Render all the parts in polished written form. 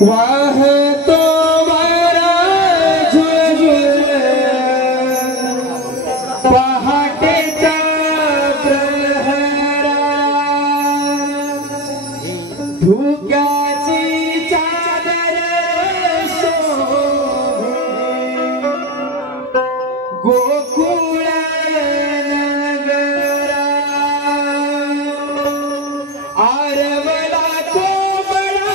वाहतो वारा झुळझुळ पहाटेचा प्रहरा धुक्याची चादर शोभे गोकुळ नगरा आरवला कोमळा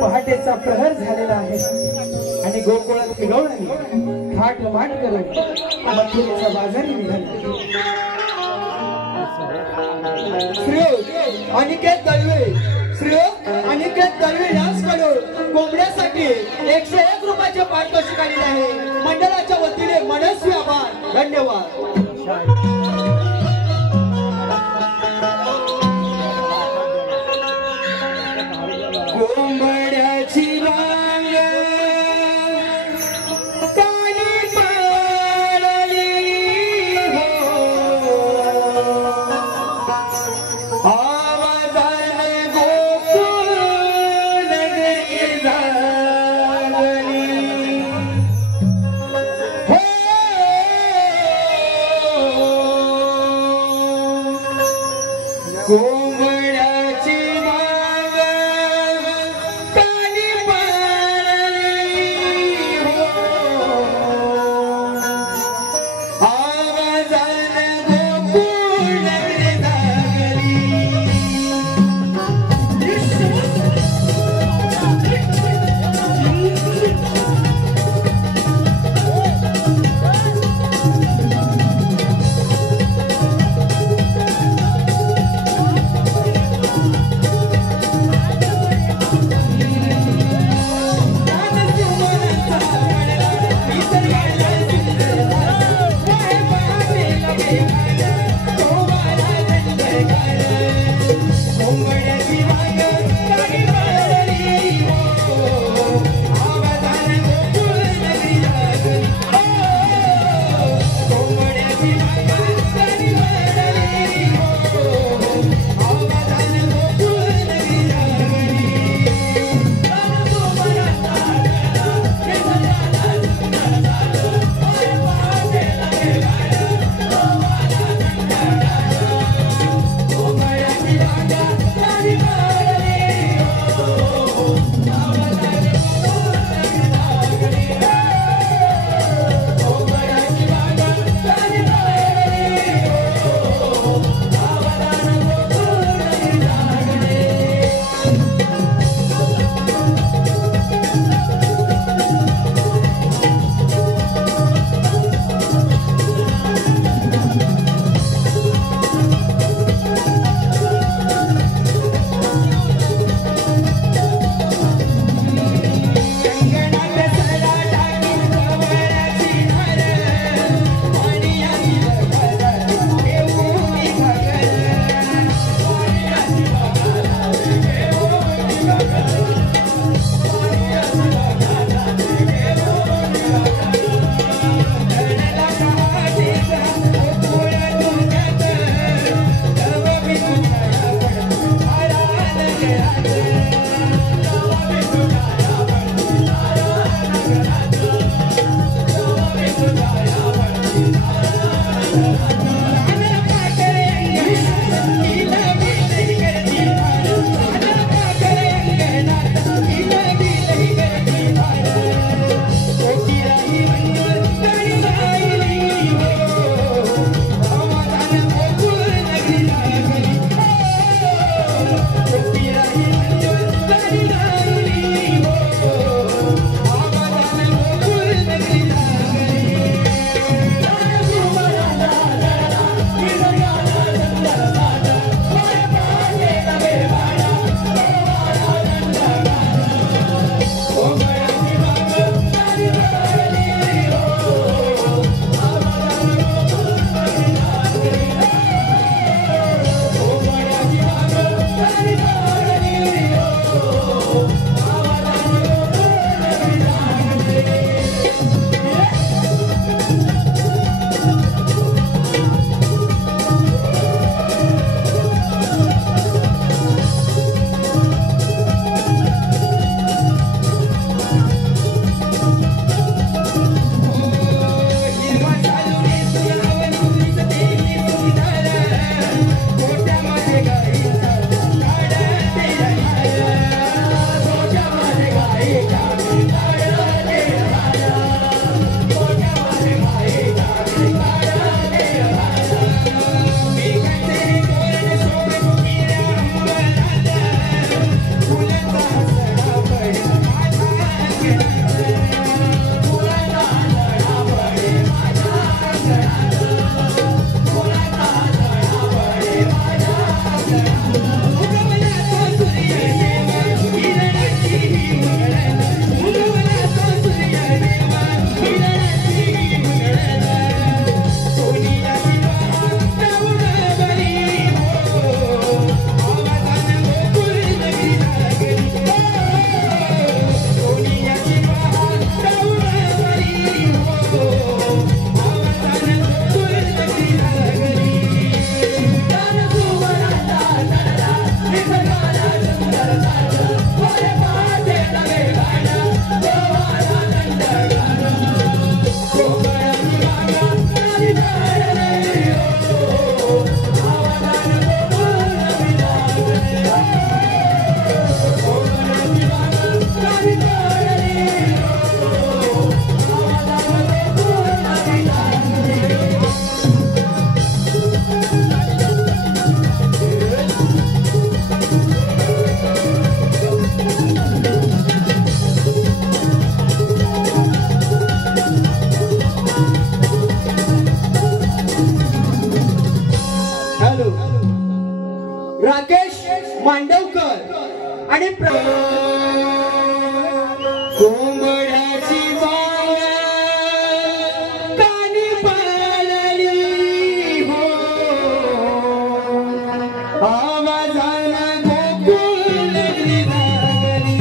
पहाटेचा प्रहर झालेला आहे आणि गोकुळात फिरवणारी थाट माट करत मथुरेचा बाजारी निघाला. श्री अनिकेत दळवे, श्री अनिकेत दळवे याचकडून कोंबड्यासाठी 101 रुपयाचे पारितोषिक आलेले आहे. मंडळाच्या वतीने मनस्वी आभार, धन्यवाद. कोंबड्याची रांग काली पाळली हो, आवाजाने गोकुळ नगरी झाली हो. कोंबड्याची रांग मांडवकर आणि कोंबड्याची वाल कानी पडली हो आवाजानं गोकुळ नगरी जागली.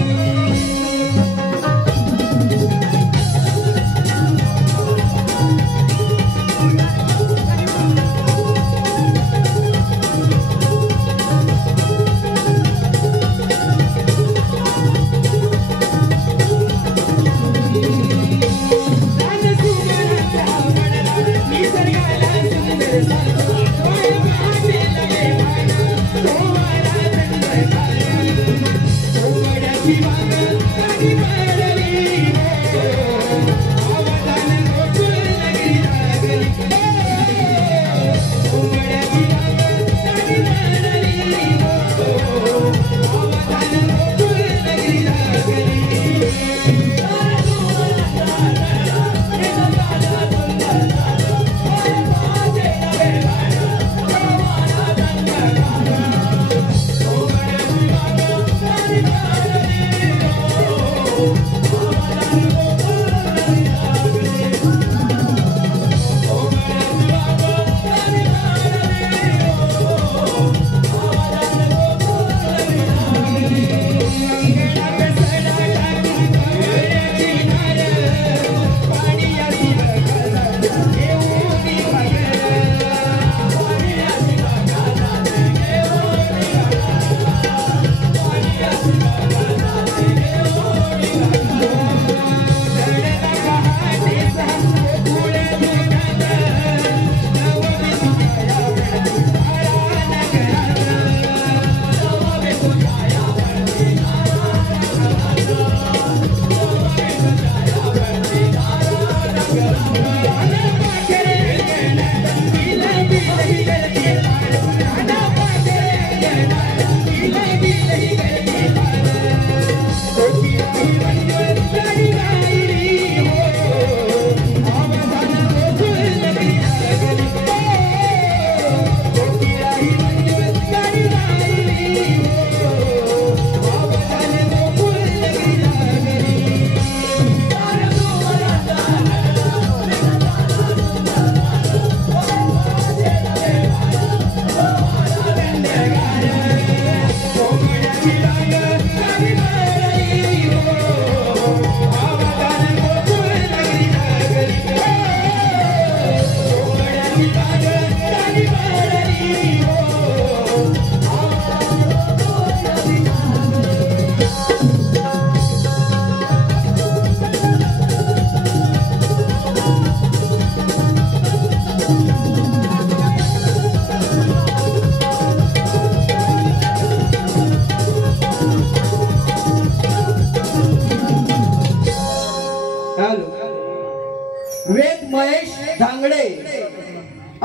वेद महेश धांगडे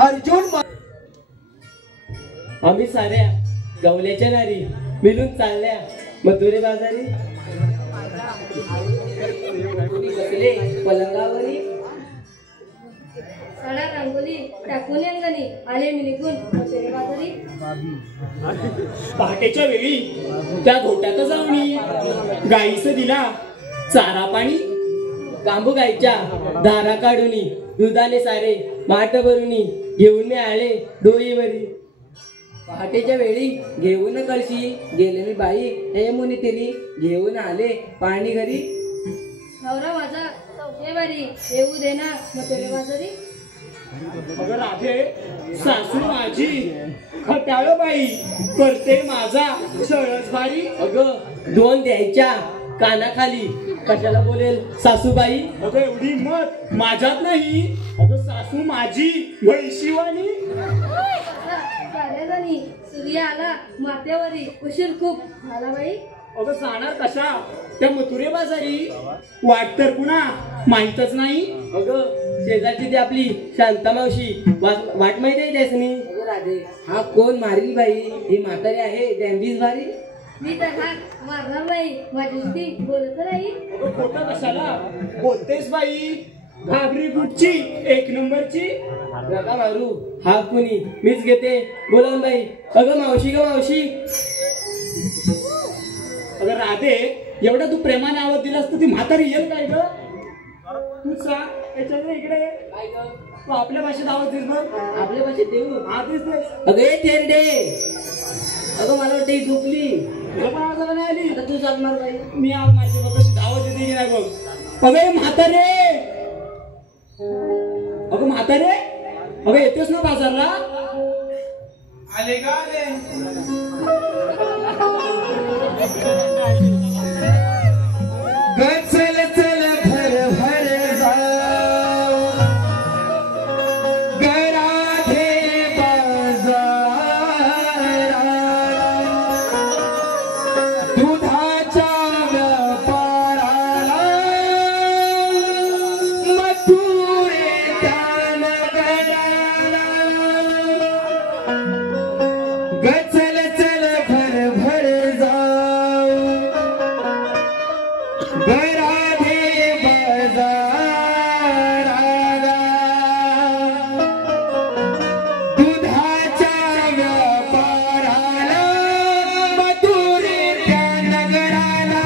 अर्जुन आम्ही साऱ्या गवल्याच्या नारी मिळून चालल्या मथुरे बाजारी बसले पलंगावरी साडा रांगोली टाकून अंगणी आले मी निघून मथुरे बाजारी. पहाटेच्या वेळी त्या गोट्यात जाऊनी गाईस दिला चारा पाणी कांबू गायच्या धारा काढूनी दुधाने सारे माठ भरूनी घेऊन मी आले डोईवरी. पहाटेच्या वेळी घेऊन कळशी गेले मी बाई हे मुनी तिरी घेऊन आले पाणी घरी. नवरा माझा चौथेवारी येऊ देना मथुरे बाजारी. अगं राधे सासू माझी खट्याळ बाई करते माझा सळस भारी. अगं दोन द्यायच्या कानाखाली कशाला बोलेल सासूबाई. अगं एवढी मत माझ्यात नाही. अगं सासू माझी वैशिवानी. साऱ्याजणी सूर्य आला माथ्यावरी उशीर खूप झाला बाई. अगं जाणार कशा त्या मथुरे बाजारी वाट तर पुन्हा माहीतच नाही. अगं शेजारची ती आपली शांता मावशी वाट माहिती आहे त्यासनी. अगं राधे हा कोण मारील बाई ही म्हातारी आहे डॅम्बीज भारी. मी तर हात मारणार नाही माझी ती बोलत नाही. अगं खोटं कशाला बोलतेस बाई. घागरी गुटची एक नंबरची. नका मारू हा कुणी मीच घेते बोलावून बाई. अगं मावशी ग मावशी अगं राधे, एवढा तू प्रेमाने आवाज दिलास तर ती म्हातारी येईल काय ग? तू सांग याच्याकडे इकडे ये. काय ग? तू आपल्या भाषेत आवाज दिस बघ. आपल्या भाषेत देऊ. आधीच दे. अगं ए थेरडे, अगं मला वाटतं ही झोपली. तुला पण आवाजाला नाही आली. आता तू सांगणार बाई. मी आज माझी बघ कशी आवाज येते की नाही बघ. अगं म्हातारे, अगं म्हातारे, अगं येतेस ना बाजारला? आले का आले? चल चल भर भर जाऊ गराधे बाजाराला, दुधाच्या व्यापाराला, मथुरे त्या नगराला. चल चल भर भर जाऊ गराधे बाजाराला, दुधाच्या व्यापाराला, मथुरे त्या नगराला.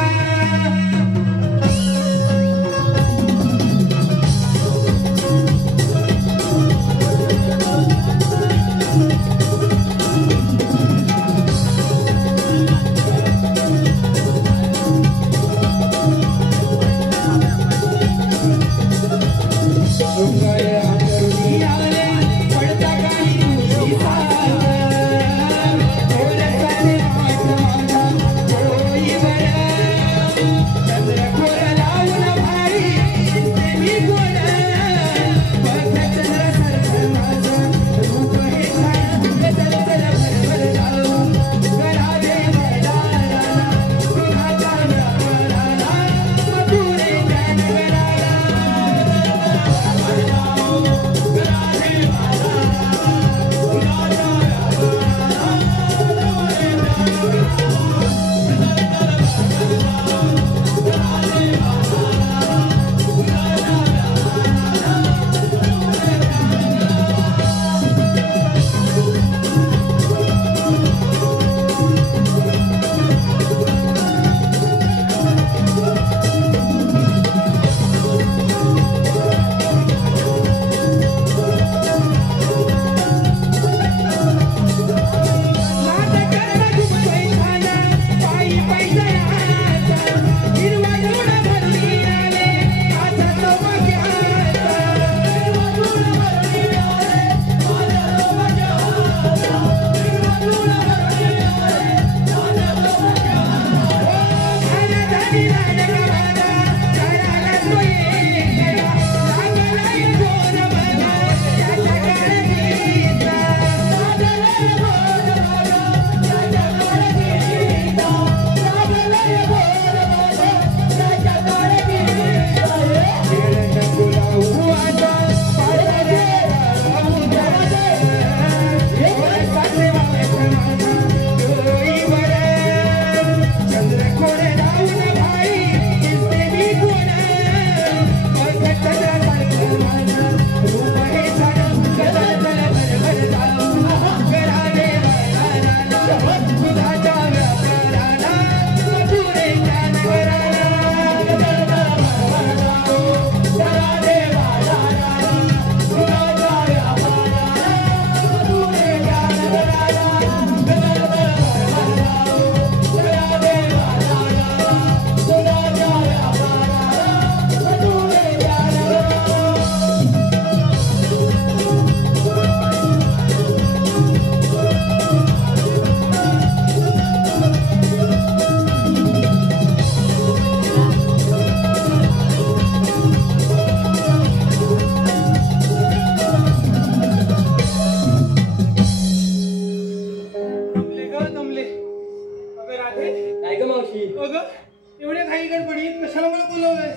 एवढ्या घाई गडबडीत कशाला मला बोलवलंय?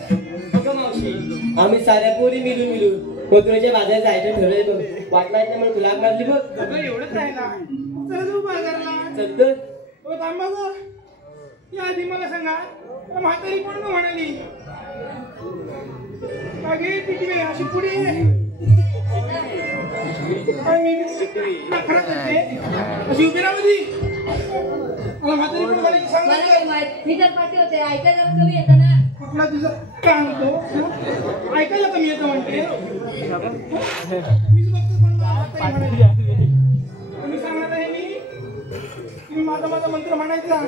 बघा मावशी, आम्ही साऱ्या पोरी मिळून मथुरेच्या बाजारात जायचं ठरवलंय बघ. वाटला त्यामुळे तुला मारली बघ. अगं एवढंच राहिला. चला जाऊ बाजारला. चल हो थांबा गं. या आधी मला सांगा, म्हातारी कोण गं म्हणाली? मागे किती वेळ अशी पुढे खरं करते अशी उभी राहू मला म्हातारी पण मला सांग मला काय माहित मी तर पाठी होते ऐकायला कमी येतं ना कुठला तुझं काय म्हणतो ऐकायला कमी येतं म्हणते मीच बघतो पण तुम्ही सांगणार आहे मी तुम्ही माझा माझा मंत्र म्हणायचा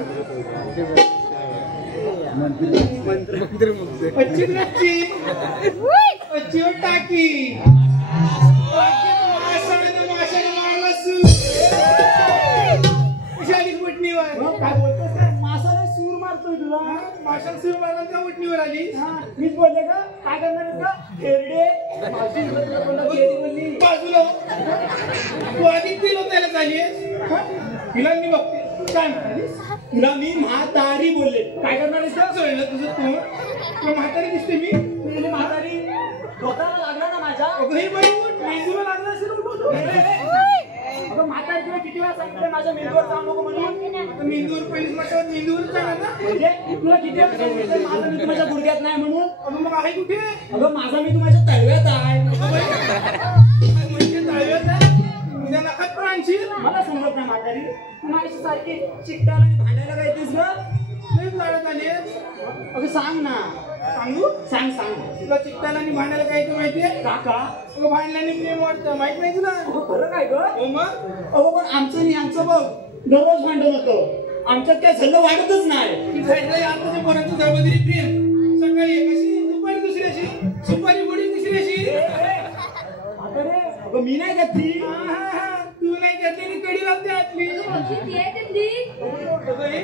अच्छी नच्ची अच्छी टाकी काय बोलतोस काय? मासाला सूर मारतोय तुला माशाला सूर मारला त्या उठणीवर आली मीच बोलले का काय करणार आहेस का खेरडे बाजूला तू आधी तेल होतायला झाली तिला मी बघते काय म्हणालीस तुला मी म्हातारी बोलले काय करणार आहेस का कळलं तुझं तू म्हातारी दिसते मी तुझी म्हातारी डोक्याला लागला ना माझ्या अगं हे बाई उठ, मेंदूला लागलं असेल उठवतो अगं म्हातारी तुला किती वेळा सांगितलं माझ्या मेंदूवर जाऊ नको म्हणून मेंदूवर पहिलीच म्हटलं मेंदूवर जाणार ना म्हणजे तुला किती वेळा सांगितलं माझा मी माझ्या गुडघ्यात नाही म्हणून अगं मग आहे कुठे अगं माझा मी माझ्या तळव्यात आहे म्हणजे तळव्यात आहे उद्या नखात पण आणशील मला समजत नाही म्हातारी तू माझ्याशी सारखी चिकटायला आणि भांडायला काय येतेस ग लयच लाडत आली अगं सांग ना सांगू सांग सांग तुला चिकटाला आणि भांडायला काय ते माहितीये काका अगं भांडल्याने प्रेम वाटतं माहित नाही तुला अगं खरं काय ग हो मग अगं पण आमचं आणि यांचं बघ दररोज भांडण होतं आमच्यात काय झालं वाढतच नाही ती खायला आताच्या पोरांचं जबरदरी प्रेम सकाळी एक अशी दुपारी दुसरी अशी सुपारी बुडी तिसरी अशी आता रे अगं मी नाही का ती तू नाही घेतली कडी लावते आतली ती आहे त्यांनी अगं हे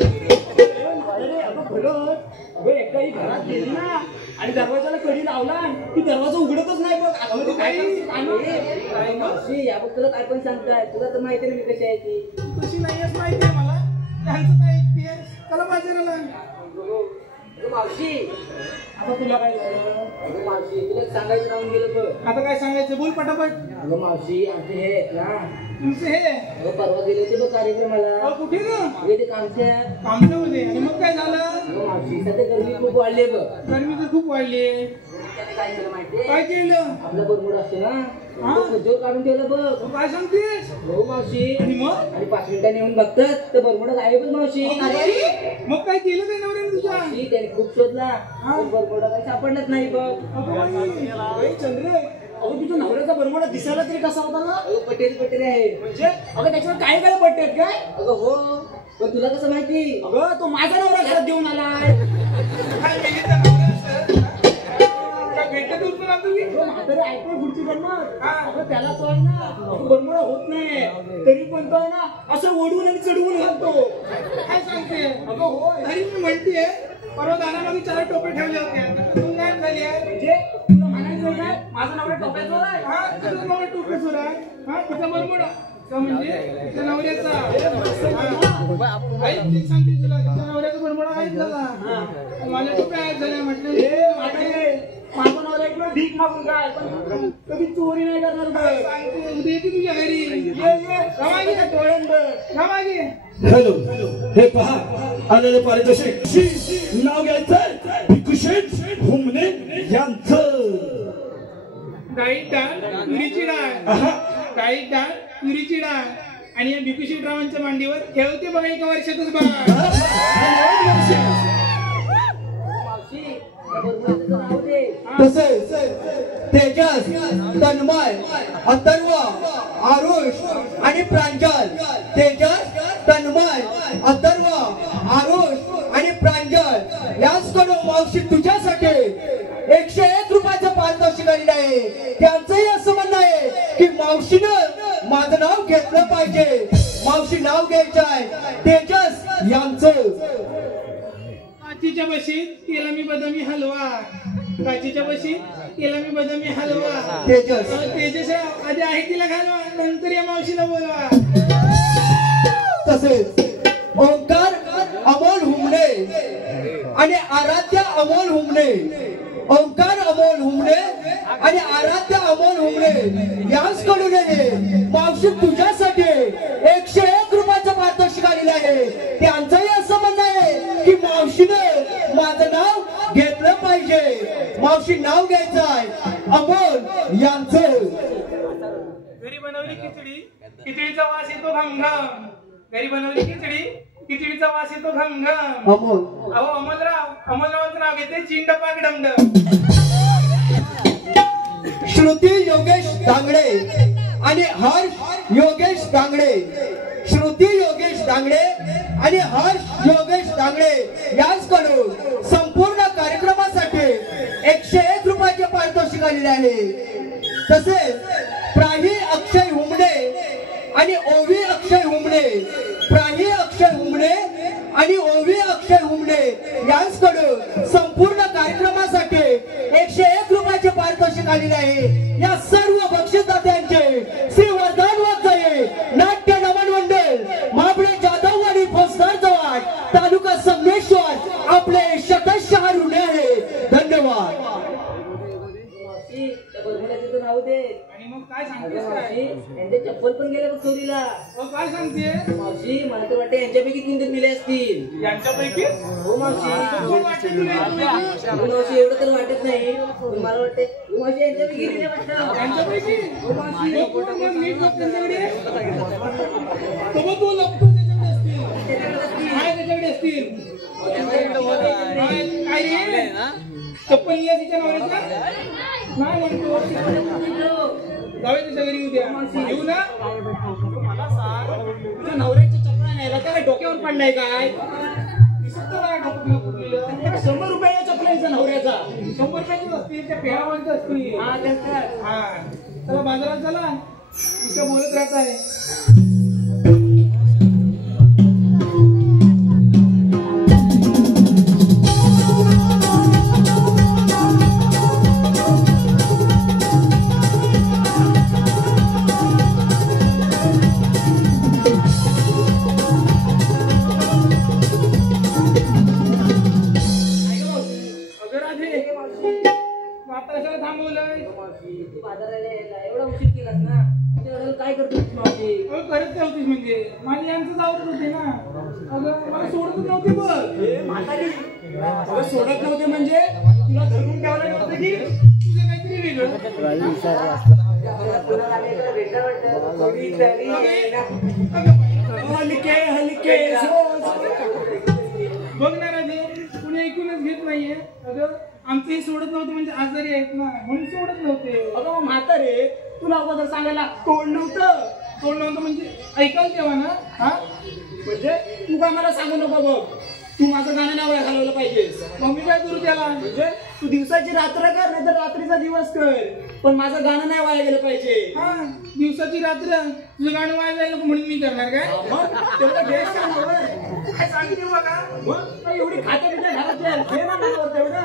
अरे अगं खरंच अगं एकदा ही घरात गेली ना आणि दरवाजाला कडी लावला ती दरवाजा उघडतच नाही बघ आता ती काय करते? काय मावशी याबद्दल तुला काय पण सांगताय तुला तर माहिती ना मी कशी आहे ती कशी नाही असं माहिती आहे मला त्यांचं काय ते त्याला बाजाराला अगं मावशी आता तुला काय झालं अगं मावशी तुला सांगायचं राहून गेलं बघ आता काय सांगायचं बोल पटापट अगं मावशी आमचे हे आहेत ना तुमचं हे अगं परवा गेले होते बघ कार्यक्रमाला अहो, कुठे ग अगं ते कामच्या कामच्यामध्ये आणि मग काय झालं अगं मावशी सध्या गरमी खूप वाढली बघ गरमी तर खूप वाढली त्याने काय केलं माहितीये काय केलं आपला बरमुड असतो ना हा? तो जोर काढून ठेवलं बघ तू काय सांगतेस हो मावशी आणि मग आणि 5 मिनिटांनी येऊन बघतात तर बरमुडा गायबच मावशी मग काय केलं काय नवऱ्याने तुझ्या मावशी त्याने खूप शोधला पण बरमुडा काही सापडलाच नाही बघ अगं बाई, चंद्र अगं तुझ्या नवऱ्याचा बरमोडा दिसायला तरी कसा होता ना अगं पटेल पटेल आहे म्हणजे अगं त्याच्यावर काय काय पडतात काय अगं हो पण तुला कसं माहिती अगं तो माझा नवरा घरात देऊन आलाय काय मेलीचा नवरा असेल? काय भेटत होत ना तुम्ही अगं म्हातारी ऐकतोय पुढची गंमत हा. अगं त्याला तो आहे ना बरमोडा होत नाही तरी पण तो आहे ना असं ओढून आणि चढवून घालतो काय सांगते अगं होय तरी मी म्हणतेय परवा दानामागे 4 टोपे ठेवले होते तू काय झाली आहे म्हणजे तुला म्हणायचं काय माझा नवरा टोप्याचा आहे हा तुझं नवरा टोपे सुरू आहे हा तिचा बरमुडा का म्हणजे तिच्या नवऱ्याचा ऐक मी सांगते तुला तिच्या नवऱ्याचा बरमुडा आहेत झाला माझ्या टोप्या आहेत झाल्या म्हटलं माझा नवरा एक वेळ भीक मागून काय पण कधी चोरी नाही करणार बघ. सांगते उद्या येते तुझ्या घरी ये रमागे रमागे हॅलो हे पहा आलेले पारितोषिक नाव घ्यायचं भिकुशेन हुमने यांचं डाळीत डाळ तुरीची डाळ डाळीत डाळ तुरीची डाळ आणि या भिकुशीरावांच्या मांडीवर ठेवते बघा एका वर्षातच बघा मावशी त्या बरमुडाचं नाव दे तसेच तेजस तन्मय अथर्व आरुष आणि प्रांजल तेजस तन्मय अथर्व आरुष आणि प्रांजल याचकडून मावशी तुझ्यासाठी 101 रुपयाचं पारितोषिक आलेलं आहे त्यांचंही असं म्हणणं आहे की मावशीनं माझं नाव घेतलं पाहिजे मावशी नाव घ्यायचं आहे तेजस यांचं काचीच्या बशीत केला मी बदामी हलवा काचीच्या बशीत केला मी बदामी हलवा तेजस तेजस आधी आहे तिला घालवा नंतर या मावशीला बोलवा तसेच ओंकार अमोल हुमणे आणि आराध्या अमोल हुमणे ओंकार अमोल हुमणे आणि आराध्या अमोल हुमणे यांचकडून मावशी तुझ्यासाठी 101 रुपयाचं पारितोषिक आलेलं आहे त्यांचंही असं म्हणणं आहे की मावशीने माझं नाव घेतलं पाहिजे. मावशी नाव घ्यायचं आहे अमोल यांचं. घरी बनवली खिचडी, खिचडीचा वास येतो घमघम. घरी बनवली खिचडी, खिचडीचा वास येतो घमघम. अमोल अहो अमोलरावांचं नाव घेते चिंडपाक डमडम. श्रुती योगेश दांगडे आणि हर्ष योगेश दांगडे. श्रुती योगेश दांगडे आणि हर्ष योगेश दांगडे यांच्याकडून संपूर्ण कार्यक्रमासाठी 101 रुपयाचे पारितोषिक आलेले आहे. तसेच प्राही अक्षय हुमणे आणि ओवी अक्षय हुमणे, प्राही अक्षय हुमणे आणि ओवी अक्षय हुमणे यांच्याकडून संपूर्ण कार्यक्रमासाठी 101 रुपयाचे पारितोषिक आलेले आहे. या सर्व बक्षीसदात्यांचे श्री वरदान वाजये नाट्य नमन मंडळ माबळे जाधववाडी फौजदार चव्हाण तालुका संगमेश्वर आपले शतशः ऋणी आहे. धन्यवाद. राहू दे. आणि मग काय सांगतेस काय? यांचे चप्पल पण गेले बघ चोरीला. काय सांगते मावशी मला तर वाटतं यांच्यापैकी किंमत मिले असतील. यांच्यापैकी? हो मावशी. मावशी एवढं तर वाटत नाही, पण मला वाटते मावशी यांच्यापैकी दिले वाटतं. यांच्यापैकी? हो मावशी. मग नीट बघ त्यांच्याकडे. तो मग तू लपतो त्याच्याकडे असतील. काय त्याच्याकडे असतील? काय रे? चप्पल लिहा तिच्या नवऱ्याच्या? नाही म्हणतो. जाऊया तुझ्या घरी उद्या. येऊ ना? मला सांग, तुझ्या नवऱ्याच्या चपला न्यायला काय डोक्यावर पडलाय काय? दिसत नाही डोकं फुटलेलं. 100 रुपयाच्या चपला नवऱ्याचा. 100 रुपयाचीच असतील, त्या पेरावांच्या असतील. हा त्यांचं. हा चला बाजारात चला. तुझं बोलत राहत आहे. एवढा उशीर केलास ना, काय करतोस मावशी? करत नव्हतीस म्हणजे माझी यांचंच आवडत होते ना. अगं मला सोडतच नव्हते बघ. म्हातारी तुला सोडत नव्हते म्हणजे तुला धरून ठेवलं नव्हतं की तुझं काहीतरी वेगळं. हलके हलके बघ ना राजे, कुणी ऐकूनच घेत नाहीये. अगं आमचं हे सोडत नव्हतं म्हणजे आजारी आहेत ना, म्हणून सोडत नव्हते. अगं मग म्हातारे तुला अगोदर सांगायला तोड नव्हतं. तोड नव्हतं म्हणजे ऐकाल तेव्हा ना. हा म्हणजे तू काय मला सांगू नको बघ, तू माझं गाणं नाव घालवलं पाहिजेस. मग मी काय करू त्याला? म्हणजे तू दिवसाची रात्र कर नाही तर रात्रीचा दिवस कर, पण माझं गाणं नाही वाया गेलं पाहिजे. हा दिवसाची रात्र तुझं गाणं वाया जायला नको म्हणून मी करणार काय? मग तेवढं ड्रेस का नव्हतं? काय सांगितलं बघा. मग एवढी खात्या पित्या घरात घे ना नावावर तेवढं.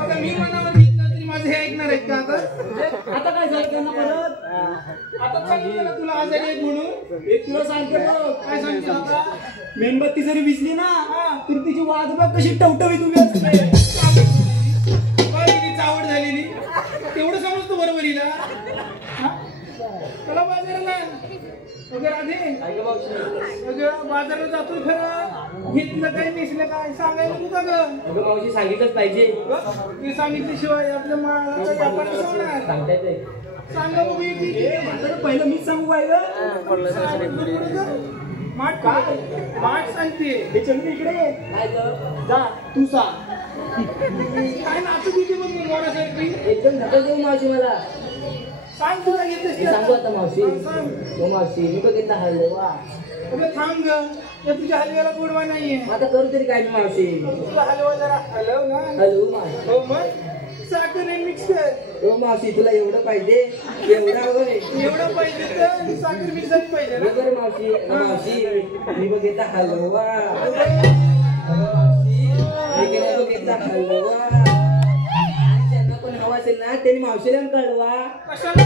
आता मी मनावर घेतलं तरी माझं हे ऐकणार आहेत का आता? म्हणजे आता काय झालं त्यांना परत? आता सांगितलं ना तुला आजारी आहेत म्हणून. एक तुला सांगते बघ, काय सांगते आता? मेणबत्ती जरी विजली ना तर तिची वाज बघ कशी टवटवीत उभी असते. चावड झालेली तेवढं समजतो बरोबर हिला. चला बाजाराला. अगं राधे, अगं बाजारात जातो खरं, घेतलं काय नेसलं काय सांगायला तू का गं? अगं मावशी सांगितलंच पाहिजे. ते सांगितल्याशिवाय आपलं व्यापार कसं होणार? सांगता येते. सांगा बघू पहिलं मीच सांगू पाहिलं. माठ काय माठ सांगते. हे चंद्र इकडे ये. काय गं? जा तू सांग. काय नाचू दिली बघ मी मोरासारखी. एकदम धक्का देऊ मावशी मला. सांग तुला घेतलंस मी सांगू आता मावशी. हो मावशी, मी बघितला हलवा. अगं थांब ग, या तुझ्या हलव्याला गोडवा नाहीये. आता करू तरी काय मी मावशी? तुझा हलवा जरा हलव ना. हलवू मावशी. हो मग साखर मिक्स कर. हो मावशी, तुला एवढं पाहिजे? एवढा होय. एवढं पाहिजे तर साखर मिक्स झाली पाहिजे ना. बरोबर मावशी. मावशी मी बघितला हलवा. मावशी मी केला बघितला हलवा. ज्यांना पण हवा असेल ना त्यांनी मावशीला कळवा. कशाला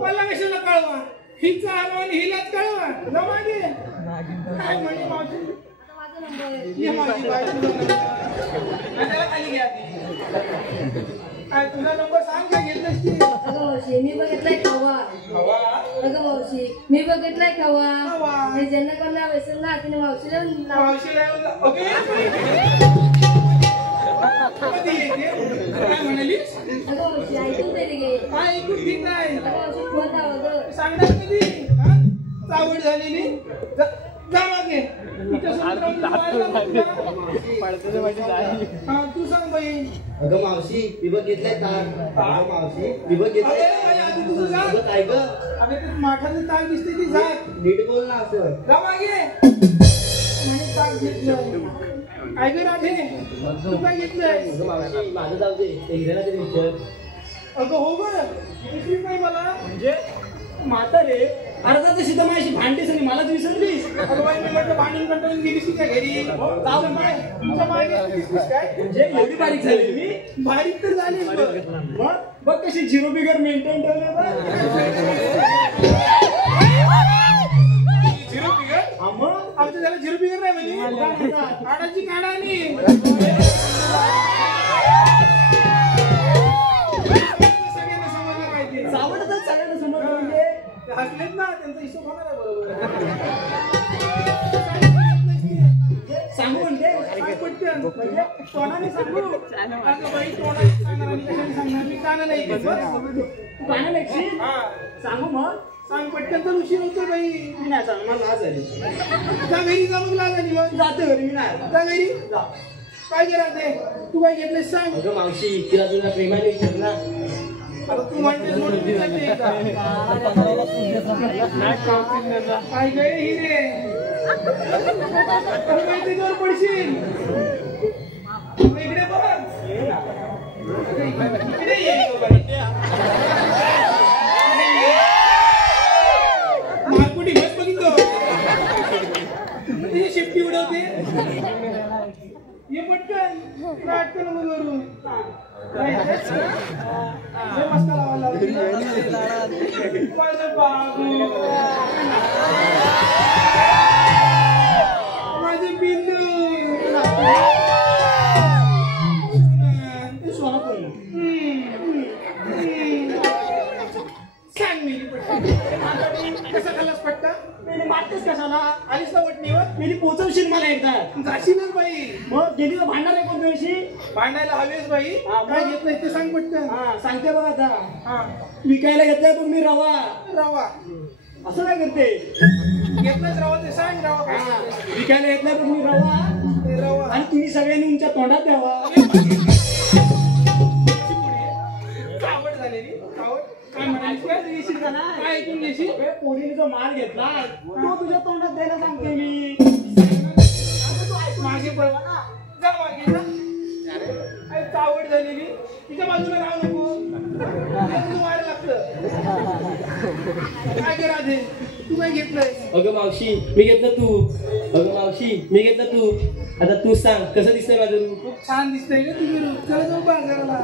मला कशाला कळवा? हिचा हलवा आणि हिलाच कळवा. जमा दे. काय म्हणजे मावशी? माझा नंबर आहे. ये माझी बायको. त्याला खाली घ्या. काय तुझा नंबर सांग काय घेतलंस ती? अगं मावशी, मी बघितलाय खवा. हवा अगं मावशी, मी बघितलाय खवा. खवा. हे ज्यांना कोण नाव असेल ना तिने मावशीला नाव. मावशीला ओके. ते काय म्हणालीस अगं मावशी ऐकून तरी घे. काय ऐकून घेत आहे अगं मावशी फोन लावा गं. सांगणार कधी हा? चावड झालेली जा मागे तिच्यासोबत राहून पाहायला नको का? हा तू सांग बाई अगं मावशी मी बघितलंय ताक मावशी मी बघितलंय अरे आधी तुझं जा अगं काय ग अगं ते माठाचं ताक दिसते ती जा नीट बोल ना असं जा मागे म्हणे ताक घेतलं काय ग राधे तू काय घेतलंय अगं मावशी माझं जाऊ दे ते हिऱ्याला तरी विचार अगं हो ग विसरू नाही मला म्हणजे म्हातारे अर्धा तशी तर माझी भांडीस आणि मलाच विसरलीस. अगं बाई मी म्हटलं भांडून कंटाळून गेलीस की त्या घरी तुमच्या मागे दिसलीस काय म्हणजे एवढी बारीक झाली मी. बारीक तर झाली मग बघ कशी झिरो बिगर मेंटेन ठेवले बघ. झिरो फिगर हा मग आमच्या त्याला झिरो फिगर नाही म्हणे काढाची काढा आणि सगळ्यांना समजलं पाहिजे आवडतच सगळ्यांना समजलं म्हणजे ते हसलेत ना त्यांचा हिशोब होणार आहे बरोबर सांगू म्हणते सांग पटकन. म्हणजे तोंडाने सांगू अगं बाई तोंडाने सांगणार आणि कशाने सांगणार मी काना नाही घेत बरं. तू गाणं ऐकशील हा सांगू मग सांग पटकन तर उशीर होतो बाई मी नाही सांग मला लाज आली जा घरी जा मग लाज आली मग जातो घरी मी नाही जा घरी काय करा ते तू काय घेतलंस सांग अगं मावशी तिला तुला प्रेमाने विचार ना. आता तू म्हणतेस म्हणून मी जाते का? काय गं हिरे अरे बाई ते जोर पडशील मग इकडे बघ इकडे ये मारकुटी बस बघितलं तिची शिफ्टी उडवते ये पटकन नाटकं नको करू हे मस्त लावायला लावते. माझं बाबू माझं बिंदू तू सोना पण सांग मी कसा खाल्लास पट्टा मी मारतेस कशाला आलीस ना वटणीवर मी पोचवशील मला एकदा जाशीलच बाई मग गेली तर भांडणार आहे कोणत्या दिवशी भांडायला हवेच बाई हा, काय मग? घेतलंय ते सांग पटकन हा सांगते बघ आता हा विकायला घेतलाय पण मी रवा रवा असं काय करते घेतलाच रवा ते सांग रवा काय हा, विकायला घेतलाय पण मी रवा ते रवा आणि तुम्ही सगळ्यांनी तुमच्या तोंडात द्यावा आवड झालेली आवड काय म्हणालीस काय येशील का ना काय ऐकून घेशील अबे, पोरीने जो माल घेतला तो तुझ्या तोंडात द्यायला सांगते मी मागे पळवा ना जा मागे ना काय चावड झालेली तिच्या बाजूला राहू नको तू वाढ लागतं काय करा ते तू काय घेतलंय अगं मावशी मी घेतलं तू. अगं मावशी मी घेतलं तू. आता तू सांग कसं दिसतंय माझं रूप. खूप छान दिसतंय का तुम्ही रूप चला जाऊ बाजाराला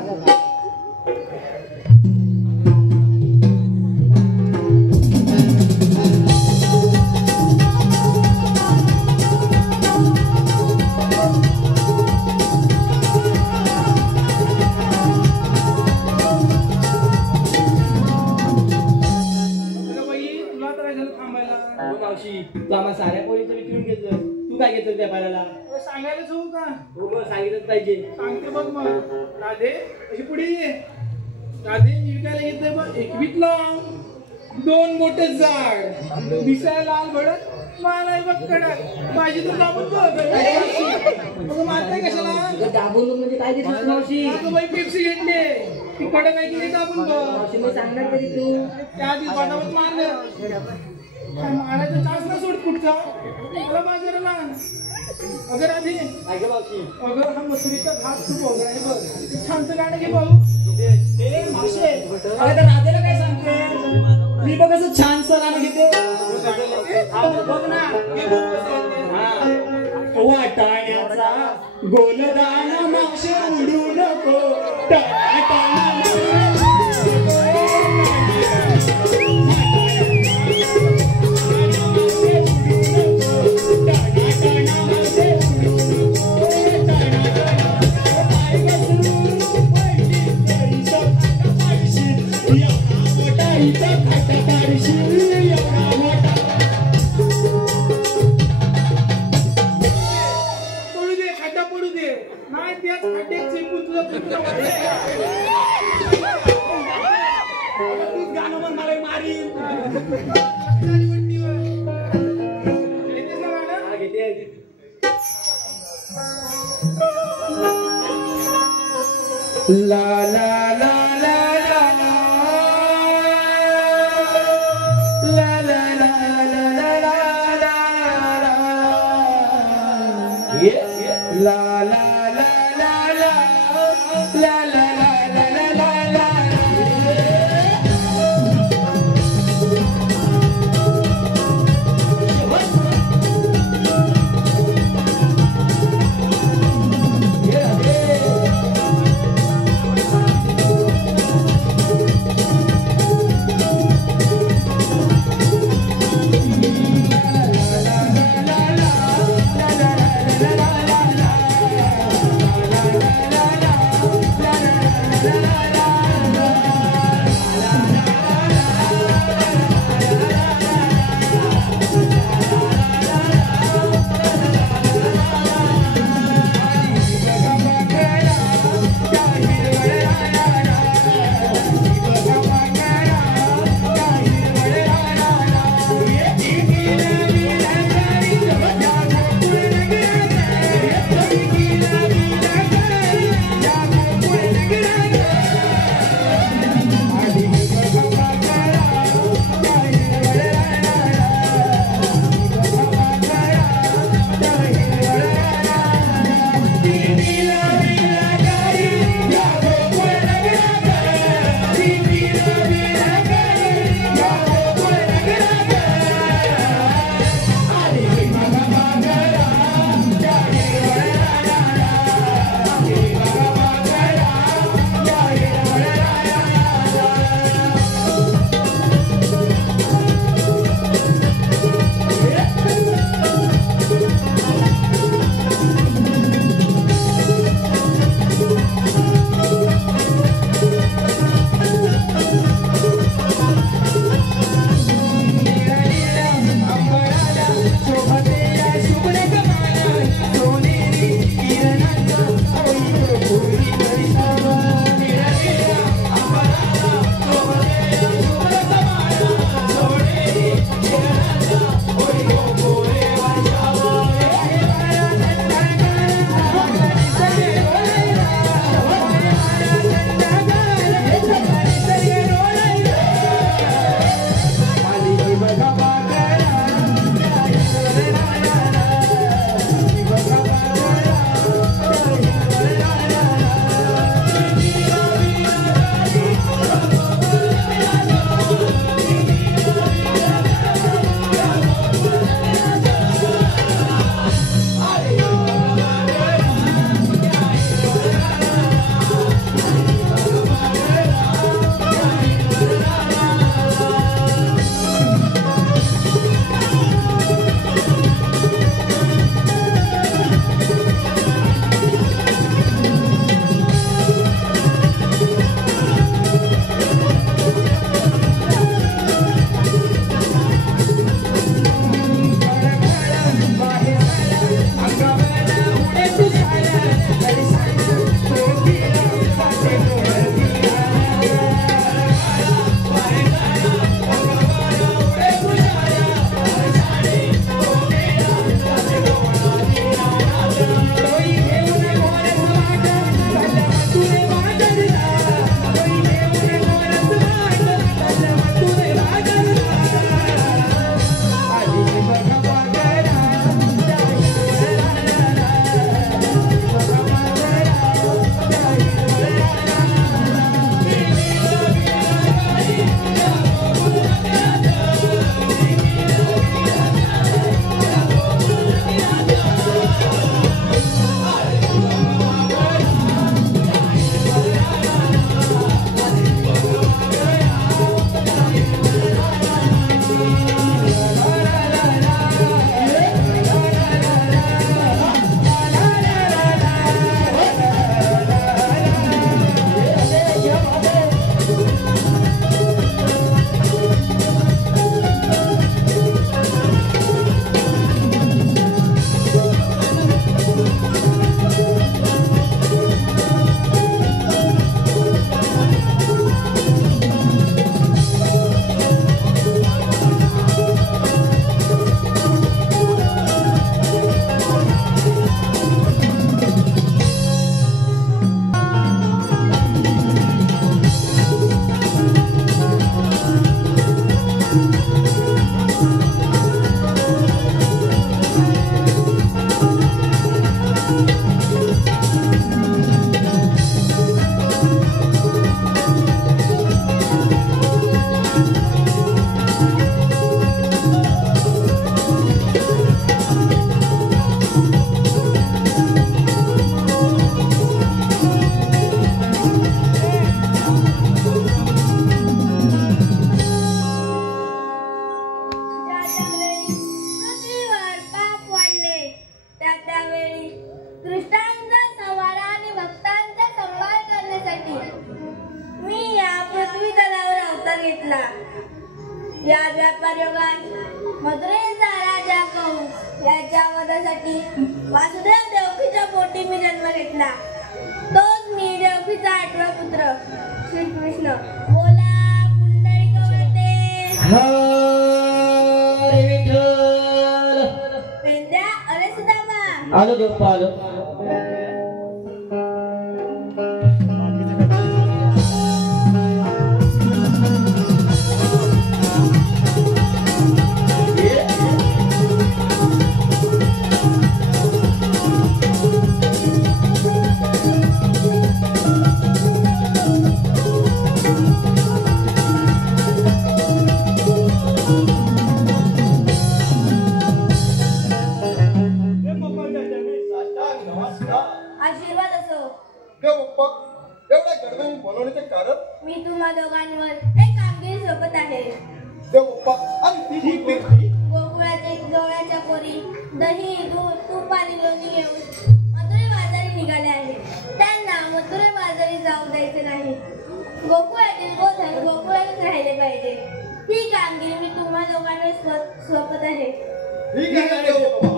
अगं बाई तुला तर काय झालं थांबायला अगं मावशी तू आम्हा साऱ्या पोरीचं विचारून घेतलं. तू काय घेतलं त्या पाण्याला. अगं सांगायलाच होऊ का हो मग सांगितलंच पाहिजे. सांगते बघ मग राधे अशी पुढे ये राधे मी विकायला घेतलंय बघ एकवीतला 2 मोठे झाड दिसायला लाल भडक मला बघ कडक माझी तर दाबून बघ मारताय कशाला अगं दाबून म्हणजे काय घेतलं मावशी. अगं बाई पेप्सी घेतले ती कडक आहे की नाही दाबून बघ मावशी मी सांगणार कधी तू. त्या आधी बाटावत मारलं काय मारायचं चान्स ना सोड पुढचा मला बाजाराला अगं राधे काय गं मावशी. अगं हा मसुरीचा घास खूप वगैरे आहे बघ छानचं गाणं घे भाऊ ए, मावशे, अगं त्या राधेला काय सांगते मी बघ असं छान गाणं घेते हा, बघ ना हे बघ कसं येतंय. हा. वाटाण्याचा गोलदाना मावशे उडू नको टाळाटाळा पडू दे खड्डा पडू दे नाही त्याच खड्ड्यात चिरकून तूच गाणं म्हण मला मारीन हा, घेते. ला ला ला ला ला ला ला ला ला ला ला ला ला ला या व्यापार योगात मथुरेचा राजा कंस याच्या वधासाठी वासुदेव देवकीच्या पोटी मी जन्म घेतला. तोच मी देवकीचा 8वा पुत्र श्रीकृष्ण. बोला पुंडलिक वरदे हरे विठ्ठल. पेंद्या अरे सुदामा. आलो देव आलो. आशीर्वाद असो. एवढ्या गडबडीने बोलवण्याचे कारण मी तुम्हा दोघांवर एक कामगिरी सोबत आहे. देवप्पा आणि ती व्यक्ती गोकुळाच्या जवळच्या पोरी दही दूध तूप आणि लोणी घेऊन मथुरे बाजारी निघाले आहे. त्यांना मथुरे बाजारी जाऊ द्यायचे नाही. गोकुळातील गोधन गोकुळातच राहिले पाहिजे. ही कामगिरी मी तुम्हा दोघांवर सोपत आहे. ठीक आहे देवप्पा.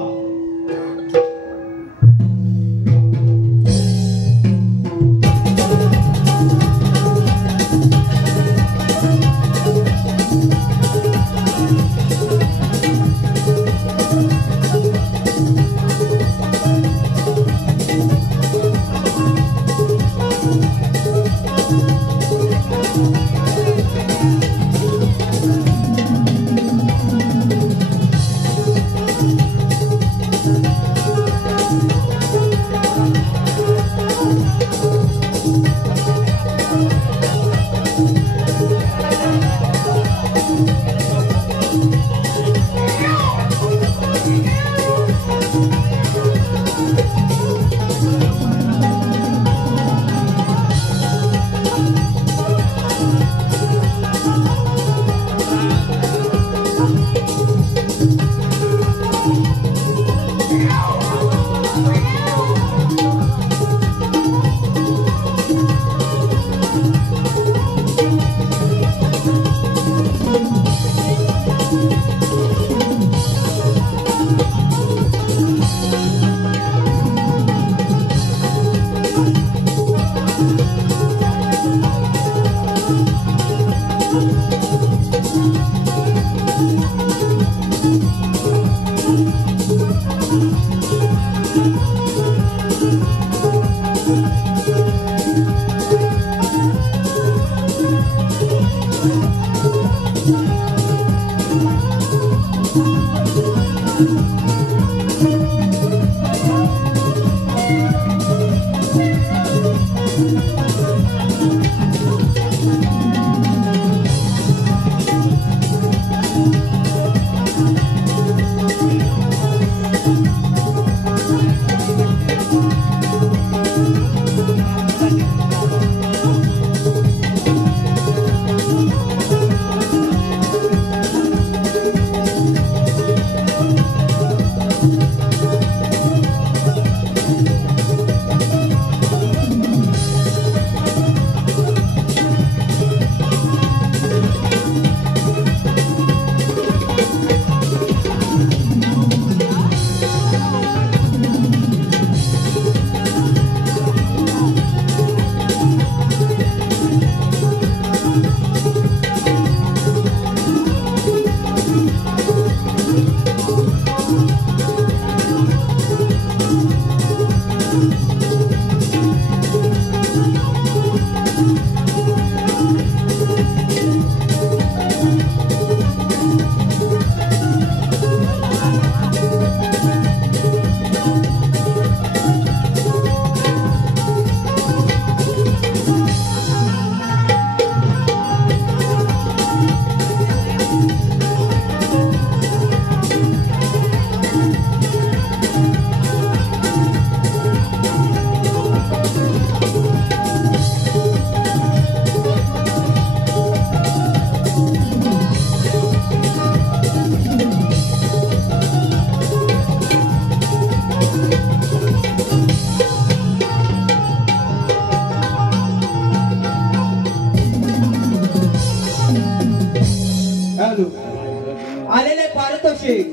पारितोषिक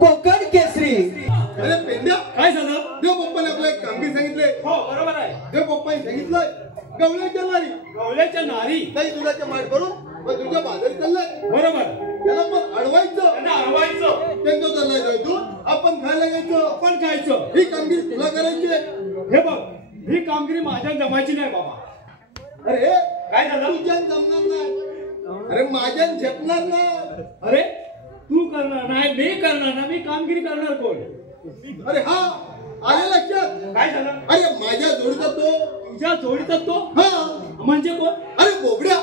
कोकण केसरी. अरे पेंड्या, काय झालं? देव बाप्पाने आपलं एक कामगिरी सांगितले. हो बरोबर आहे. देव बाप्पाने सांगितलंय गवळ्याच्या नारी गवल्याच्या नारी. नाही दुधाच्या माठ भरून मग तुझ्या बाजारी चाललाय. बरोबर. त्याला पण अडवायचं, त्यांना अडवायचं. त्यांचं चाललाय जायतून आपण खायला घ्यायचं. आपण खायचं. ही कामगिरी तुला करायची आहे. हे बघ, ही कामगिरी माझ्या जमायची नाही बाबा. अरे काय झालं? तुझ्यान जमणार नाही. अरे माझ्यान झेपणार नाही. अरे तू करणार नाही, मी करणार ना. मी कामगिरी करणार कोण? अरे हा आलं लक्षात. काय झालं? अरे माझ्या जोडीचा तो. तुझ्या जोडीचा तो हा म्हणजे कोण? अरे बोबड्या.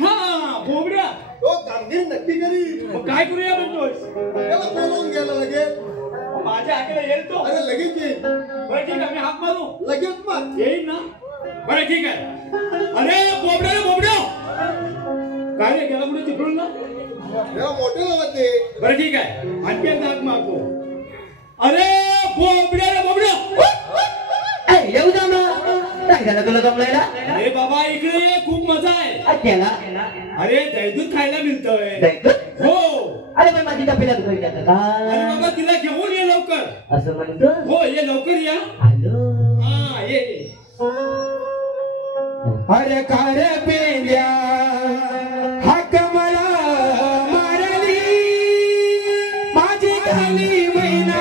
हा बोबड्या. तो कामगिरी नक्की करी. मग काय करूया म्हणतोस? त्याला बोलवून घ्यायला लागेल. माझ्या हाकेला येईल तो. अरे लगेच येईल. बरं ठीक आहे, मी हाक मारू. लगेच मार. येईल ना? बरं ठीक आहे. अरे बोबड्या रे बोबड्या. काय रे गेला कुठे चिपळून ना? तेव्हा मोठे लावत ते. बरं ठीक आहे, आणखी एकदा हाक मारतो. अरे बोबड्या रे बोबड्या. येऊ जा ना. काय झालं तुला जमलायला? अरे बाबा इकडे ये, खूप मजा आहे. त्याला अरे दैदूत खायला मिळतंय. जायचं? हो. अरे पण माझी तपेला दुखावी जातं अरे का? बाबा तिला घेऊन ये लवकर. असं म्हणतो. हो ये लवकर या. आलो. हा ये. अरे कार पेंड्या हाक मला मारली माझी खाली मैना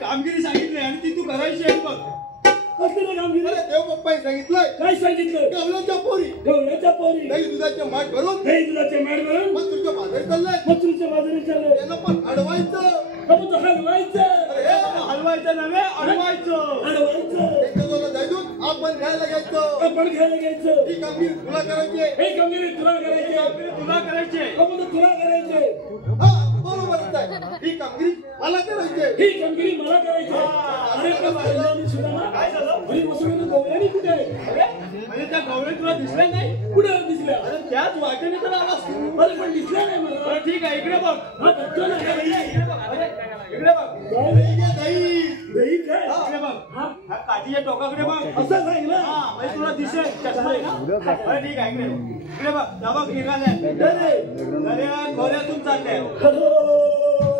कामगिरी सांगितली आणि ती तू करायची आहे बघ. असलेलं कामगिरी. अरे देव बाप्पाने सांगितलंय. काय सांगितलं? गवळ्याच्या पोरी. गवळ्याच्या पोरी. दही दुधाचे माठ भरून. दही दुधाचे माठ भरून. मग तुझ्या बाजारी चाललाय. मथुरच्या बाजारी चाललंय. त्यांना पण अडवायचं. हलवायचं. अरे हलवायचं नव्हे, अडवायचं. अडवायचं. एकदा जायतून आपण घ्यायला घ्यायचं. आपण घ्यायला घ्यायचं. ही कामगिरी तुला करायची आहे. हे कामगिरी तुला करायची. कामगिरी तुला करायची. आपण तुला करायचे. हा बरोबरच आहे. ही कामगिरी मला करायची आहे. ही कामगिरी मला करायची. अरे काय झालं? घरी बसून गवळ्याने कुठे आहे? म्हणजे त्या गवळ्या तुला दिसल्या नाही? कुठे दिसल्या? अरे त्याच वाटेने तर आवाज. अरे पण दिसल्या नाही मला. बरं ठीक आहे, इकडे बघ. हा बघतो ना. इकडे बघ. अरे इकडे बघ. दही. दही काय? इकडे बघ. हा काठीच्या टोकाकडे बघ. असं सांगितलं. हा म्हणजे तुला दिसेल. चष्मा आहे ना? बरं ठीक आहे, इकडे इकडे बघ. त्या बघ निघाल्या. अरे खोऱ्यातून चालल्या.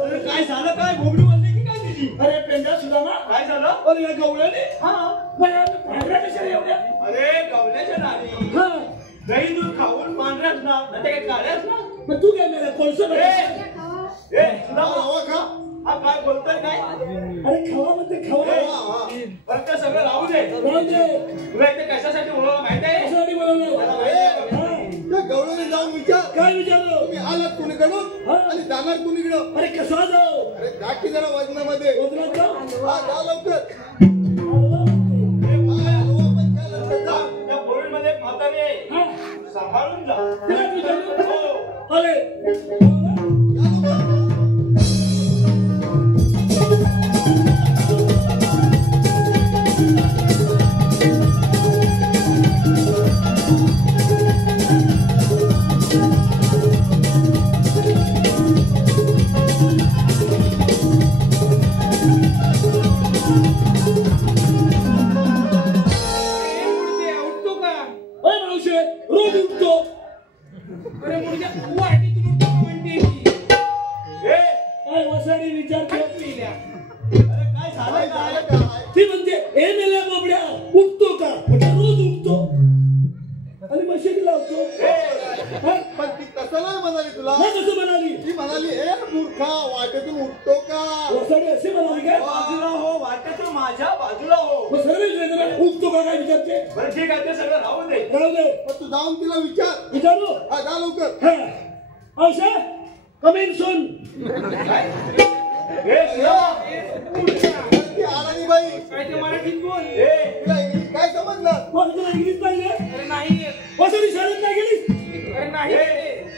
अरे काय झालं? काय बोबडी बोलली की काय तिची? अरे पेंड्या सुदामा काय झालं? अरे या गवळ्याने. हा पांढऱ्या कशाला एवढ्या? अरे गवळ्याच्या नारी. हा दही दूध खाऊन पांढऱ्याच ना, ते काय काढ्याच ना. मग तू काय मेला कोळसं? ए सुदामा खा. हा काय बोलतोय काय? अरे खावा म्हणते खावा. बरं ते सगळं राहू दे. राहू दे. तुला इथे कशासाठी बोलवलं माहिती आहे? कशासाठी बोलवलं? त्या गवळ्याने जाऊन विचार. काय विचारलं? तुम्ही आलात कुणीकडून आणि जाणार कुणीकडं? अरे कसा जाऊ? अरे जा की जरा वजनामध्ये. वजनात जाऊ? हा जा लवकर. त्या बोरीमध्ये एक म्हातारी आहे. सांभाळून जा. अरे अरे मुलगा वाटेतून उठतो का म्हणते ती? काय वसाडी विचारते मेल्या. अरे काय झालंय काय ती म्हणते ए मेल्या बोबड्या उठतो का म्हणजे रोज उठतो आणि मशीन लावतो हा? पण ती कसं नाही म्हणाली तुला मग कसं म्हणाली ती म्हणाली ए मूर्खा वाटेतून उठतो का वसाडी अशी म्हणाली काय बाजूला हो वाटेतून माझ्या बाजूला हो. मग सर्व विचारते ना, उठतो का काय विचारते बरं ठीक आहे ते सगळं राहू दे. राहू दे पण तू जाऊन तिला विचार विचारू हा जा लवकर हा औषा कमीन सोन ए शिवा, ती आलानी बाई काय ते मराठीत बोल. तुला इंग्लिश काय समजलं मग तुला इंग्लिश पाहिजे अरे नाही वसाडी शाळेत नाही गेली अरे नाही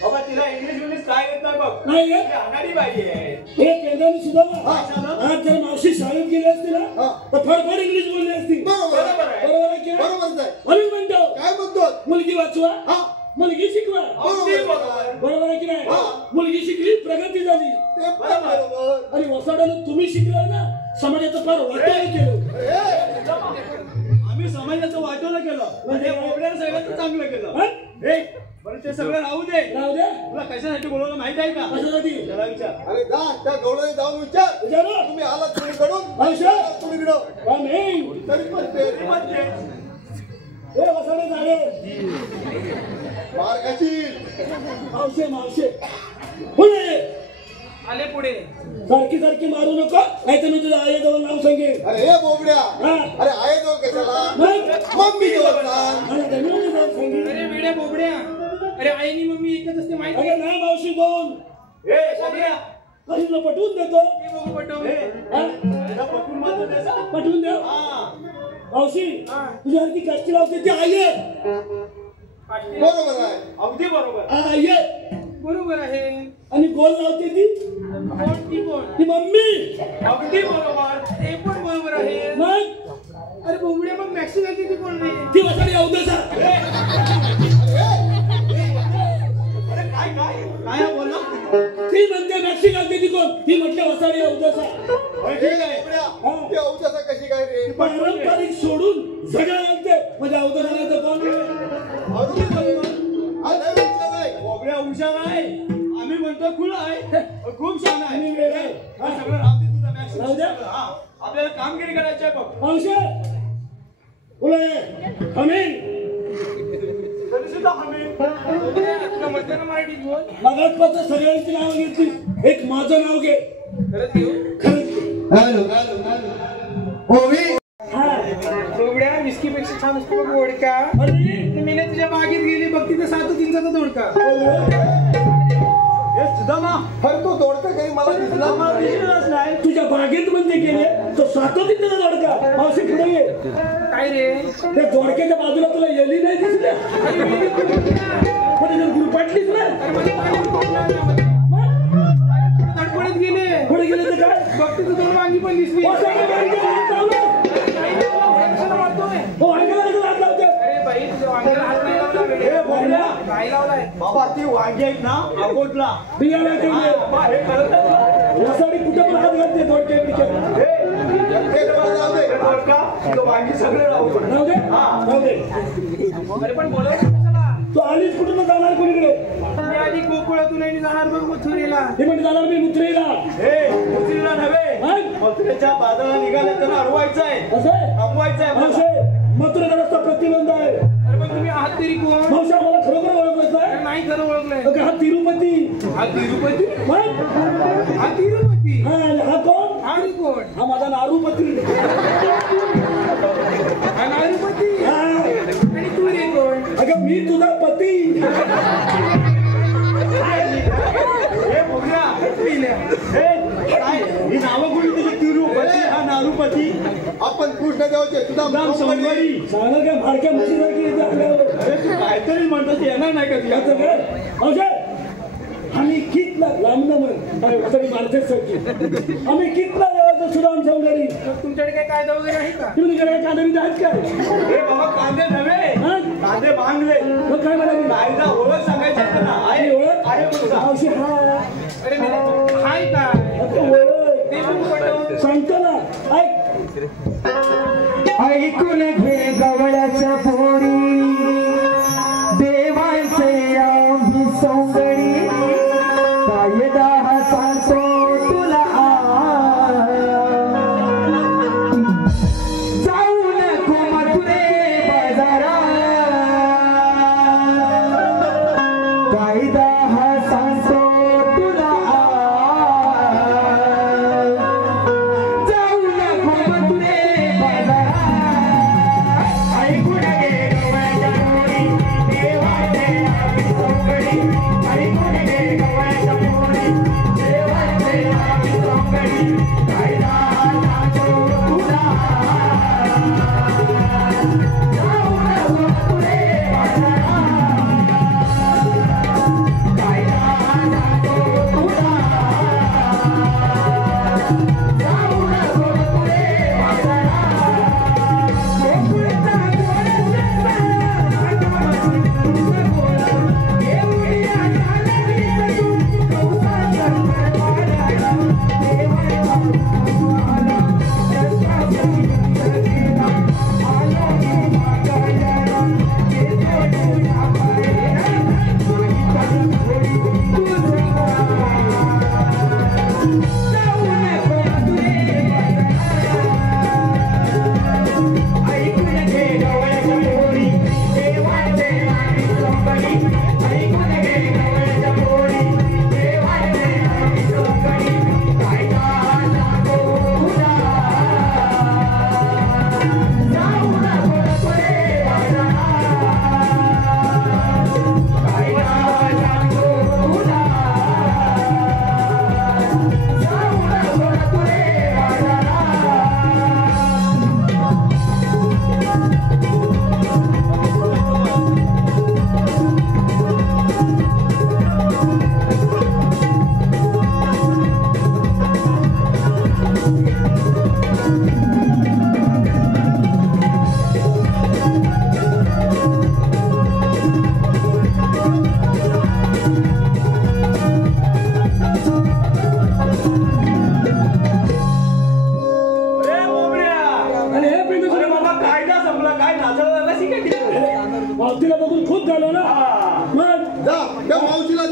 बाबा तिला इंग्लिश काय येत नाही बघ. नाही ती गे? अनाडी बाई आहे. हे केंद्राने सुद्धा हा. आज जर मावशी शाळेत गेली असती ना हा. तर फडफड इंग्लिश बोलली असती बरोबर आहे. बरोबर आहे. बरोबर आहे की नाही? बरोबरच आहे म्हणून म्हणतो काय म्हणतो मुलगी वाचवा हा मुलगी शिकवा अगदी बरोबर. बरोबर आहे की नाही हा. मुलगी शिकली प्रगती झाली ते पण बरोबर आणि वसाड्यानं तुम्ही शिकलाय ना समाजाचं फार वाटोळं केलं आम्ही समाजाचं वाटोळं केलं म्हणजे बोबड्यानं सगळ्याचं चांगलं केलं. हा? बरं ते सगळं राहू दे. राहू द्या तुला कशासाठी बोलवलं माहित आहे का? कशासाठी त्याला विचार. अरे जा त्या गवळ्याने जाऊन विचार विचारू तुम्ही आलात तुम्हीकडून औषा तुम्हीकडं आम्ही तरी पण ते हे वसाडे झाले मार्गाची मावशे मावशे पुढे आले पुढे. सारखी सारखी मारू नको नाही तर मी तुझ्या आईजवळ नाव सांगेन अरे हे बोबड्या हा. अरे आहे जो कशाला मग मम्मी जवळ सांग आणि त्यांनी मी नाव सांगेन अरे वेड्या बोबड्या. अरे आईनी मम्मी एकच असते माहिती अरे नाही मावशी दोन ए बोबड्या, कशीला पटवून देतो ते बघू पटव. हा? त्याला पटवून मात्र द्यायचा. पटवून द्या हा. मावशी तुझ्यावरती कष्टी लावते ती आई आहे बरोबर आहे अगदी बरोबर. आई आहे बरोबर आहे. आणि गोल लावते ती कोण ती कोण? ती मम्मी अगदी बरोबर. ते पण बरोबर आहे. मग अरे बोबड्या मग मॅक्सी घालते ती कोण रे? ती वसाडी अवदसा अरे काय काय काय बोलला? ती म्हणते मॅक्सी घालते ती कोण ती म्हटलं वसाडी अवदसा अरे ठीक आहे. बोबड्या ते औषधा कशी काय रे पारंपरिक सोडून झगडा लागते म्हणजे अवदसा नाही तर कोण अगदी बरोबर हा नाही विचार नाही बोबड्या हुशार आहे. आम्ही म्हणतो खुला आहे. खूप छान आहे. आणि वेळ आहे. हा सगळं राहू दे तुझा मॅक्स. राहू द्या. हा आपल्याला कामगिरी करायची आहे बघ. मावशी बोला हमीन तरी सुद्धा आम्ही तुला म्हटलं ना मराठीत बोल. मगातपासून सगळ्यांची नावं घेतली एक माझं नाव घे खरंच देऊ. खरंच ओवी हा बोबड्या विस्कीपेक्षा छान असतो बघ वडका. अरे मी ना तुझ्या बागेत गेली बघ तिथं 7-3चा दोडका. हे सुद्धा अरे तो तोडतं काही मला दिसला दिसलंच नाही. तुझ्या बागेत म्हणजे गेले तो सातो तिथं जोडका मावशी पुढे ये काय रे? त्या जोडक्याच्या बाजूला तुला येली नाही दिसल्या अरे मी पण जर गुरपाटलीच ना म्हणजे धडपडत गेले. पुढे गेले तर काय बघ तिथं 2 वांगी पण दिसली. हो ऐकायला हात लावते अरे बाई तुझ्या वांग्याला हात नाही लावला रे. हे बोबड्या, काय लावलाय? बाबा ती वांगी आहेत ना अकोटला. बियाला केले बाबा, हे कळत नाही. वसाडी कुठे पण हात घालते जोडक्या पिक्यात हे जरा जाऊ दे. हे बघ का? तुझं वांगी सगळे राहू दे. राहू दे राहू दे अरे पण बोलव कशाला? तू आलीच कुठं जाणार कोणीकडे मी आधी गोकुळातून आणि जाणार बघ मथुरेला. हे म्हणजे जाणार मी मुत्रेला हे मुलीला नव्हे. हा? मथुरेच्या बाजाराला निघाले त्यांना अडवायचं आहे. असं आहे? थांबवायचं आहे मला. मावशे मथुरेचा रस्ता प्रतिबंध आहे अरे पण तुम्ही आहात तरी कोण? मावशा मला खरोखर ओळखलं अरे आहे नाही खरं ओळखलंय. ओके, हा तिरुपती हा तिरुपती. मग? हा तिरुपती. हा आणि हा कोण हा रे कोण? हा माझा नारूपती हा नारुपती. हा आणि तू रे कोण? अगं मी तुझा पती हे बोबड्या, पिल्या. हे काय ही नावं कोणी तुझी तिरुपती हा नारूपती आपण कृष्ण देवाचे सुद्धा राम सोमवारी. सांगणार काय भाडक्या म्हशीसारखी इथे आल्यावर अरे तू काहीतरी म्हणतो ते येणार नाही का तुझ्या? याचं काय मावशे आम्ही कितला लांब म्हण तरी मारतेच सारखी आम्ही कितला देवाचं सुदाम सौंदर्य मग तुमच्याकडे काही कायदा वगैरे आहे का? तुम्ही काय कांदरी आहेत काय हे बाबा कांदे नव्हे. हा? कांदे बांधले. मग काय म्हणाली कायदा ओळख सांगायची आहे त्यांना. आहे आणि ओळख आहे तुझा. मावशी हा अरे मी हाय काय? आता ओळख ते पण पटव. सांगतो ना ऐक ऐकून घे गवळ्याच्या पोरी देवांचे आम्ही सौंदर्य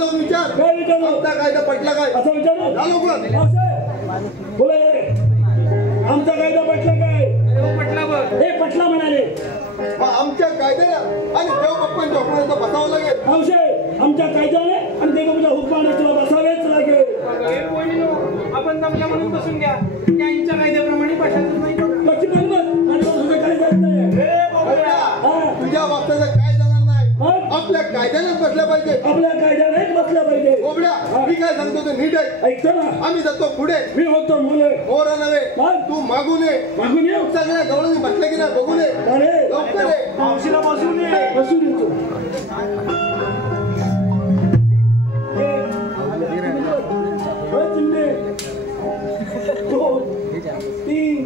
जाऊन विचार काय विचारू? आमचा कायदा पटला काय असं विचारू जा लवकर. असं बोला ये. आमचा कायदा पटला काय? पटला बघ. हे पटला म्हणाले. मग आमच्या कायद्याला आणि देवबाप्पांच्या हुकमाला बसावं लागेल. मावशे आमच्या कायद्याने आणि देवबाबाच्या हुकमाने तुला बसावेच लागेल. हे कोणी नो, आपण जमल्या म्हणून बसून घ्या. त्यांच्या कायद्याप्रमाणे बसायचं नाही. कशी बरोबर आणि तुझं काय जात नाही. बाबड्या, तुझ्या बाबतीत काय जाणार नाही. मग? आपल्या कायद्यानेच बसल्या पाहिजे. आपल्या कायद्यानेच बसल्या पाहिजे. बाबड्या, मी काय सांगतो ते नीट आहे. ऐकतो ना आम्ही जातो पुढे. मी होतो मुले मोरा नव्हे मग? तू मागून ये. मागून येऊ सगळ्या गवळणी बसल्या की नाही बघून ये. अरे लवकर ये. मावशीला बसून ये. बसून येतो. होय, चिमणे. 2 3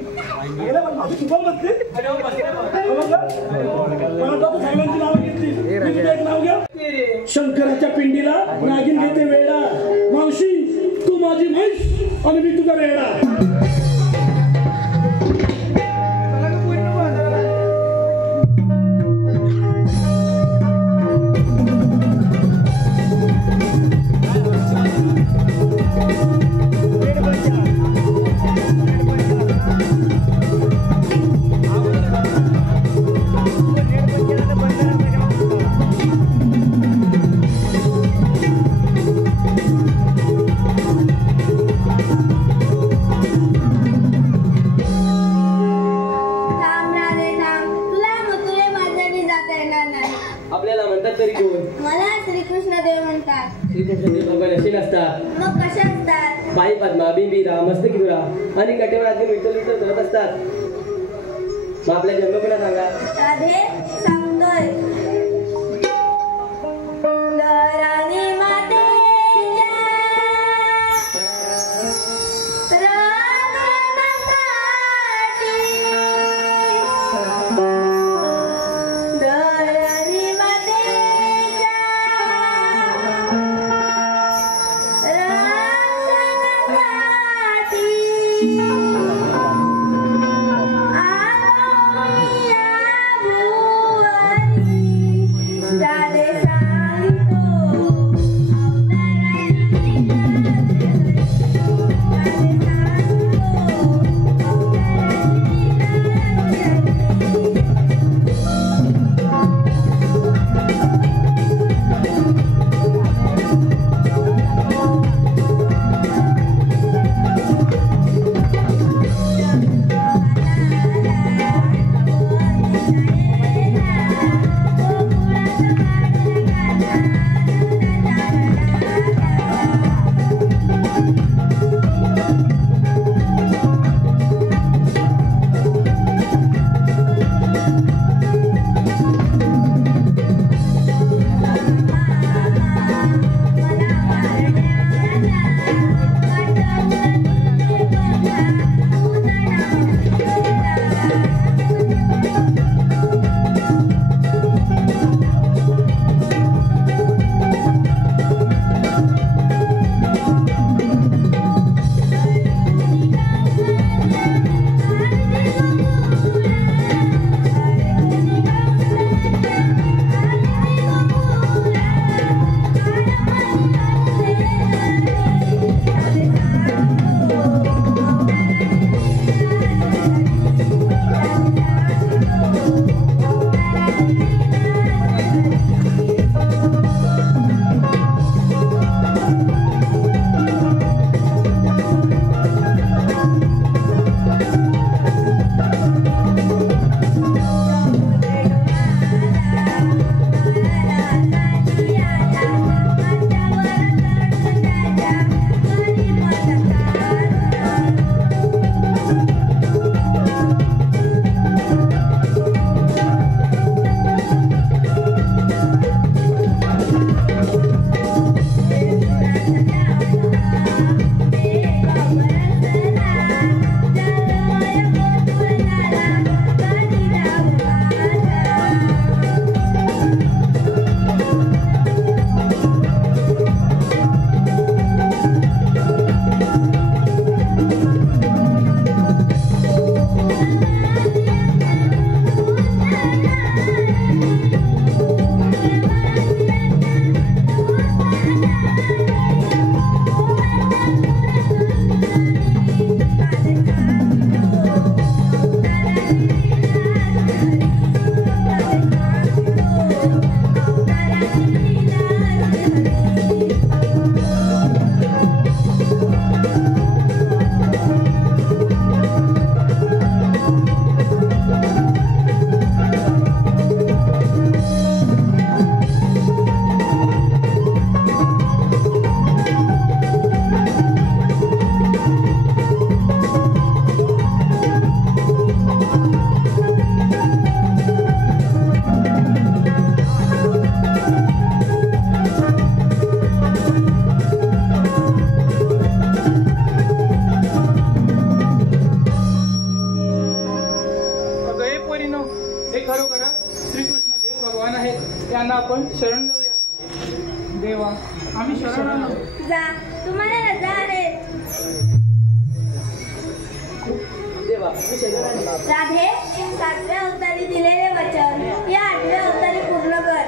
गेला पण माझी चुकून बसते. मला तर सगळ्यांची नावं घेतली. मी तुझं एक नाव घ्या. शंकराच्या पिंडीला नागिन घेते वेडा. मावशी तू माझी म्हैस आणि मी तुझा रेडा. थांब राधे थांब. तुला मथुरे बाजारी जाता येणार नाही. आपल्याला म्हणतात तरी कोण? मला श्रीकृष्ण देव म्हणतात. श्रीकृष्ण देव भगवान असे नसतात. मग कशा असतात? बाई पद्मा बिंबिरा मस्तकिदुरा आणि कटेवरातून विठ्ठल विठ्ठल करत असतात. मग आपल्या जन्मकुला सांगा. राधे सांगतोय. लहराने मातेच्या राजनाकाठी. लहराने मातेच्या राजनाकाठी. आलोया भुवरी. आम्ही शरण आलो. जा, तुम्हाला रजा आहे. राधे, 7व्या अवतारी दिलेले वचन या 8व्या अवतारी पूर्ण कर.